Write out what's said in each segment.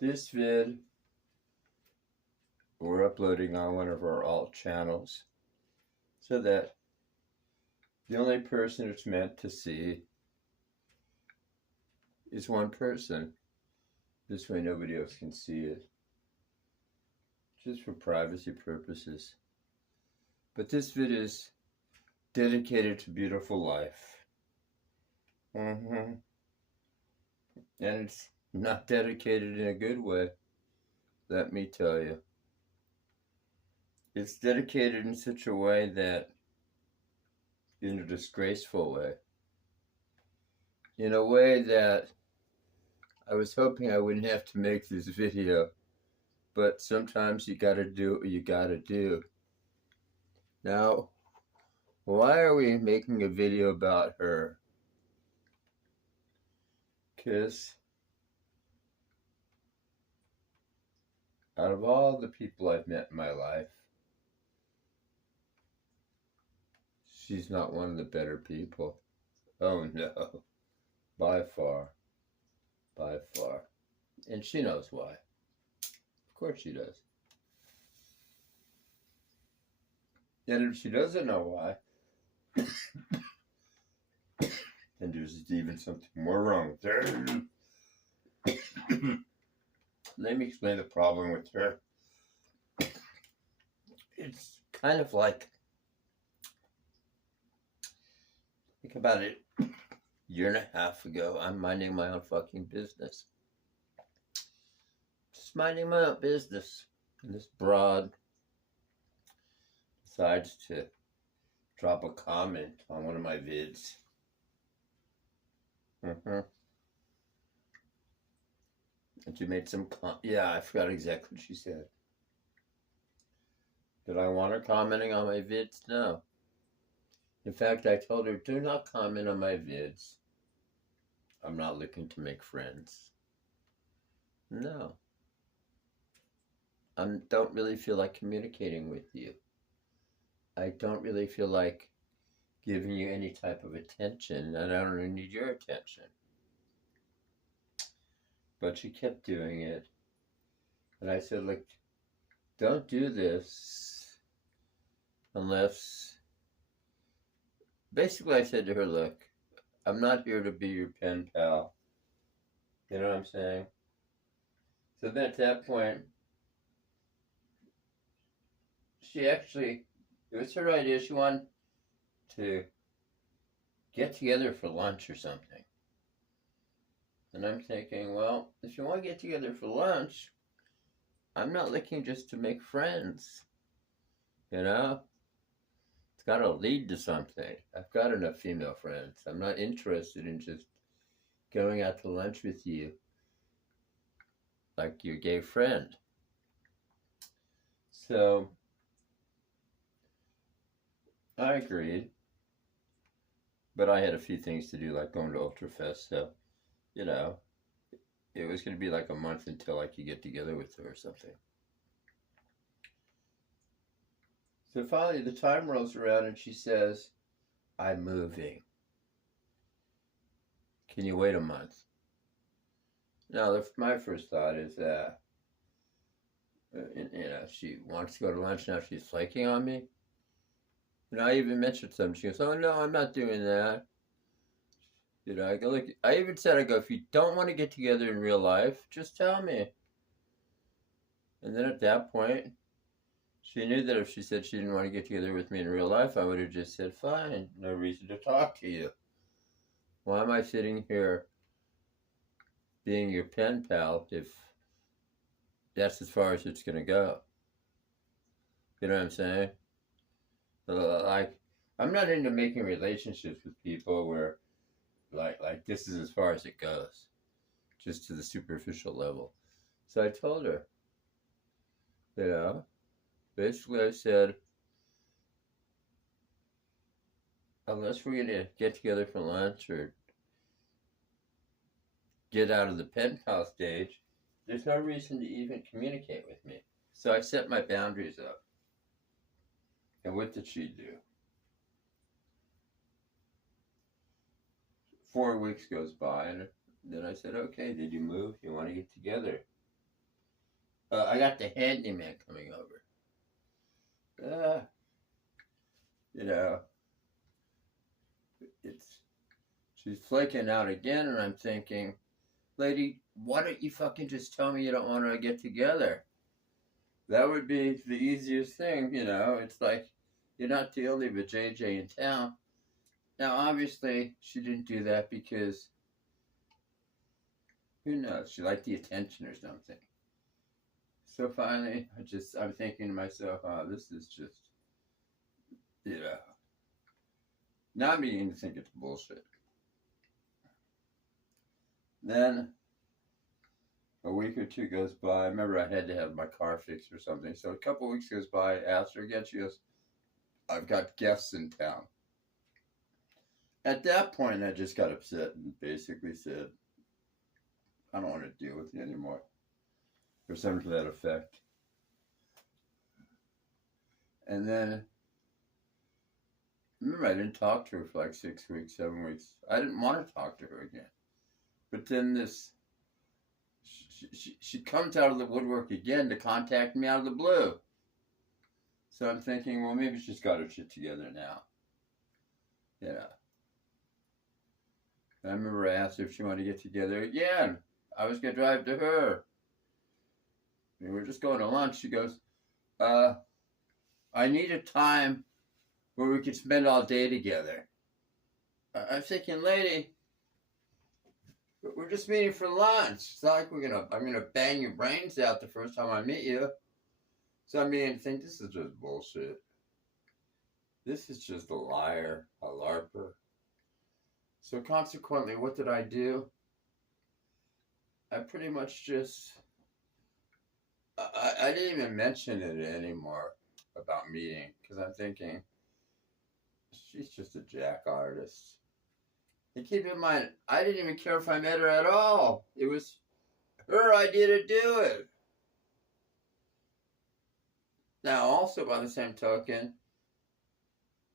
This vid we're uploading on one of our alt channels so that the only person it's meant to see is one person. This way nobody else can see it. Just for privacy purposes. But this vid is dedicated to beautiful life. And it's not dedicated in a good way, let me tell you. It's dedicated in such a way that, in a disgraceful way. In a way that I was hoping I wouldn't have to make this video, but sometimes you gotta do what you gotta do. Now, why are we making a video about her? Because out of all the people I've met in my life, she's not one of the better people. Oh no. By far. By far. And she knows why. Of course she does. And if she doesn't know why, then there's even something more wrong with her. Let me explain the problem with her. It's kind of like, think about it, a year and a half ago, I'm minding my own fucking business. Just minding my own business. And this broad decides to drop a comment on one of my vids. And she made some yeah, I forgot exactly what she said. Did I want her commenting on my vids? No. In fact, I told her, do not comment on my vids. I'm not looking to make friends. No. I don't really feel like communicating with you. I don't really feel like giving you any type of attention, and I don't really need your attention. But she kept doing it. And I said, look, don't do this unless... Basically, I said to her, look, I'm not here to be your pen pal. You know what I'm saying? So then at that point, she actually, it was her idea, she wanted to get together for lunch or something. And I'm thinking, well, if you want to get together for lunch, I'm not looking just to make friends. You know? It's got to lead to something. I've got enough female friends. I'm not interested in just going out to lunch with you like your gay friend. So I agreed. But I had a few things to do, like going to Ultrafest, so, you know, it was going to be like a month until I could get together with her or something. So finally, the time rolls around and she says, I'm moving. Can you wait a month? Now, my first thought is that, she wants to go to lunch now. She's flaking on me. And I even mentioned something. She goes, oh, no, I'm not doing that. I go, look, I even said, I go, if you don't want to get together in real life, just tell me. And then at that point, she knew that if she said she didn't want to get together with me in real life, I would have just said, fine, no reason to talk to you. Why am I sitting here being your pen pal if that's as far as it's going to go? You know what I'm saying? Like, I'm not into making relationships with people where, like this is as far as it goes, just to the superficial level. So I told her, basically I said, unless we're going to get together for lunch or get out of the pen pal stage, there's no reason to even communicate with me. So I set my boundaries up. And what did she do? 4 weeks goes by, and then I said, okay, did you move? You want to get together? I got the handyman coming over. You know, she's flaking out again, and I'm thinking, lady, why don't you fucking just tell me you don't want to get together? That would be the easiest thing, you know. It's like, you're not the only JJ in town. Now, obviously, she didn't do that because, who knows, she liked the attention or something. So finally, I'm thinking to myself, oh, this is just, you know, now I'm beginning to think it's bullshit. Then a week or two goes by. I remember I had to have my car fixed or something. So a couple of weeks goes by. I asked her again. She goes, I've got guests in town. At that point, I just got upset and basically said, I don't want to deal with you anymore. Or something to that effect. And then, remember, I didn't talk to her for like 6 weeks, 7 weeks. I didn't want to talk to her again. But then she comes out of the woodwork again to contact me out of the blue. So I'm thinking, well, maybe she's got her shit together now. You know. I remember I asked her if she wanted to get together again. I was going to drive to her. We were just going to lunch. She goes, I need a time where we could spend all day together. I'm thinking, lady, we're just meeting for lunch. It's not like I'm gonna bang your brains out the first time I meet you. So I'm beginning to think this is just bullshit. This is just a liar, a larper. So consequently, what did I do? I pretty much just, I didn't even mention it anymore about meeting, because I'm thinking, she's just a jack artist. And keep in mind, I didn't even care if I met her at all. It was her idea to do it. Now, also by the same token,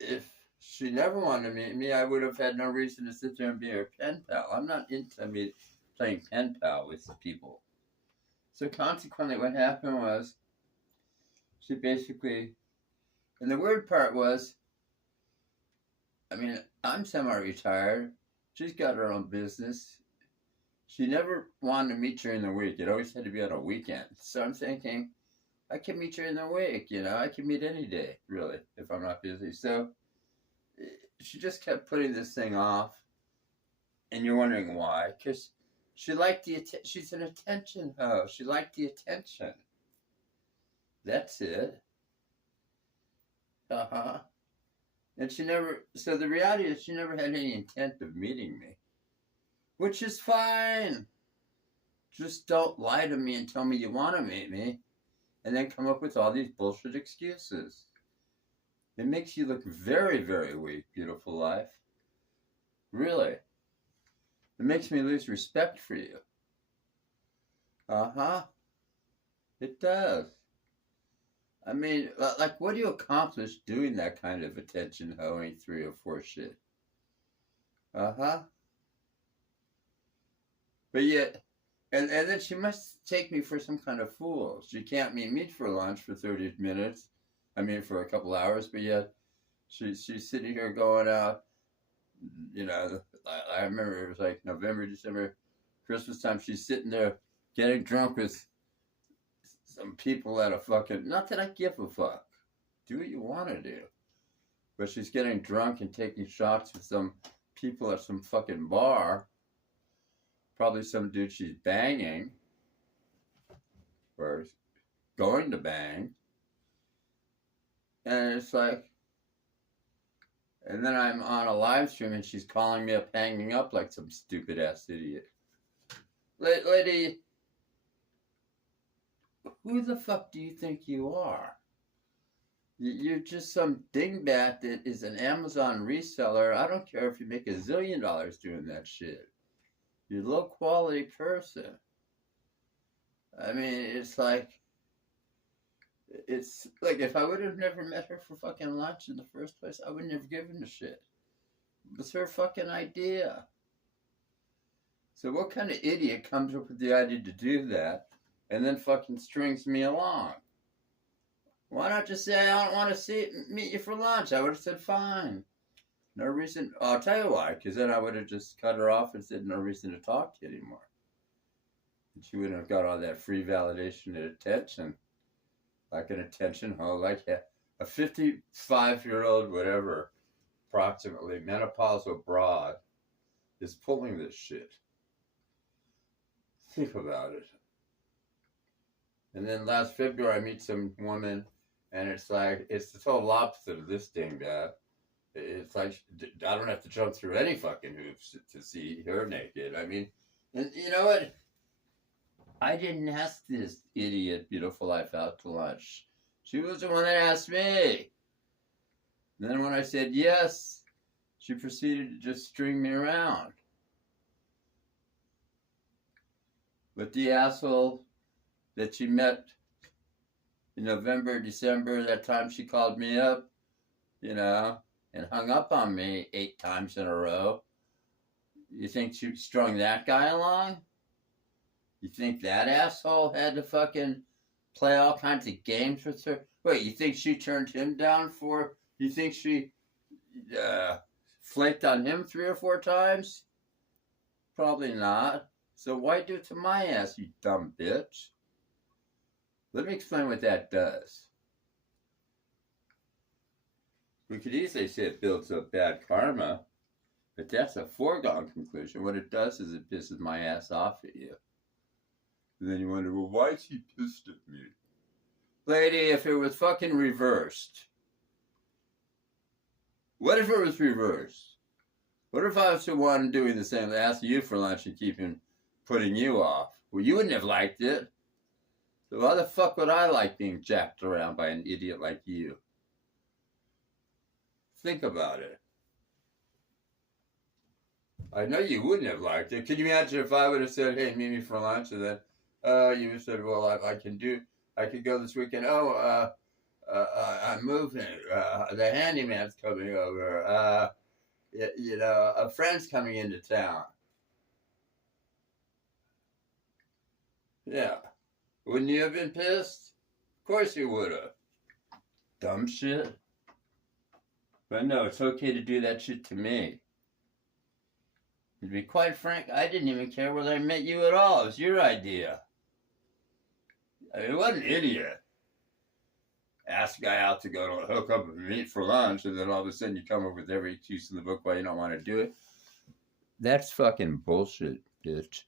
if she never wanted to meet me, I would have had no reason to sit there and be her pen pal. I'm not into playing pen pal with people. So consequently, what happened was, she basically, and the weird part was, I mean, I'm semi-retired. She's got her own business. She never wanted to meet during the week. It always had to be on a weekend. So I'm thinking, I can meet during the week, you know. I can meet any day, really, if I'm not busy. So she just kept putting this thing off. And you're wondering why. Because she liked she's an attention hoe. She liked the attention. That's it. Uh-huh. And so the reality is she never had any intent of meeting me. Which is fine. Just don't lie to me and tell me you want to meet me. And then come up with all these bullshit excuses. It makes you look very, very weak, beautiful life. Really. It makes me lose respect for you. Uh-huh. It does. I mean, like, what do you accomplish doing that kind of attention hoeing 3 or 4 shit? Uh-huh. But yet, and then she must take me for some kind of fool. She can't meet for lunch for 30 minutes. I mean, for a couple hours, but yet she's sitting here going out, you know, I remember it was like November, December, Christmas time. She's sitting there getting drunk with some people at a fucking, not that I give a fuck. Do what you want to do. But she's getting drunk and taking shots with some people at some fucking bar. Probably some dude she's banging. Or going to bang. And it's like, and then I'm on a live stream and she's calling me up, hanging up like some stupid ass idiot. Lady, who the fuck do you think you are? You're just some dingbat that is an Amazon reseller. I don't care if you make $1 zillion doing that shit. You're a low quality person. I mean, it's like if I would have never met her for fucking lunch in the first place, I wouldn't have given a shit. It's her fucking idea. So what kind of idiot comes up with the idea to do that and then fucking strings me along. Why not just say, I don't want to meet you for lunch? I would have said, fine. No reason. I'll tell you why, because then I would have just cut her off and said, no reason to talk to you anymore. And she wouldn't have got all that free validation and attention. Like an attention hoe, like a 55-year-old, whatever, approximately, menopausal broad is pulling this shit. Think about it. And then last February, I meet some woman, and it's like, it's the total opposite of this dingbat. It's like, I don't have to jump through any fucking hoops to see her naked. I mean, and you know what? I didn't ask this idiot Beautiful Life out to lunch. She was the one that asked me. And then when I said yes, she proceeded to just string me around. But the asshole that she met in November, December, that time she called me up, you know, and hung up on me 8 times in a row. You think she strung that guy along? You think that asshole had to fucking play all kinds of games with her? Wait, you think she turned him down for? You think she flaked on him 3 or 4 times? Probably not. So why do it to my ass, you dumb bitch? Let me explain what that does. We could easily say it builds up bad karma, but that's a foregone conclusion. What it does is it pisses my ass off at you. And then you wonder, well, why is he pissed at me? Lady, if it was fucking reversed. What if it was reversed? What if I was the one doing the same, asking you for lunch and keeping putting you off? Well, you wouldn't have liked it. So why the fuck would I like being jacked around by an idiot like you? Think about it. I know you wouldn't have liked it. Can you imagine if I would have said, hey, meet me for lunch, and then you said, well, I could go this weekend. Oh, I'm moving. The handyman's coming over. You know, a friend's coming into town. Yeah. Wouldn't you have been pissed? Of course you would have. Dumb shit. But no, it's okay to do that shit to me. To be quite frank, I didn't even care whether I met you at all. It was your idea. I mean, what an idiot. Ask a guy out to go to hook up and meet for lunch, and then all of a sudden you come up with every excuse in the book why you don't want to do it. That's fucking bullshit, bitch.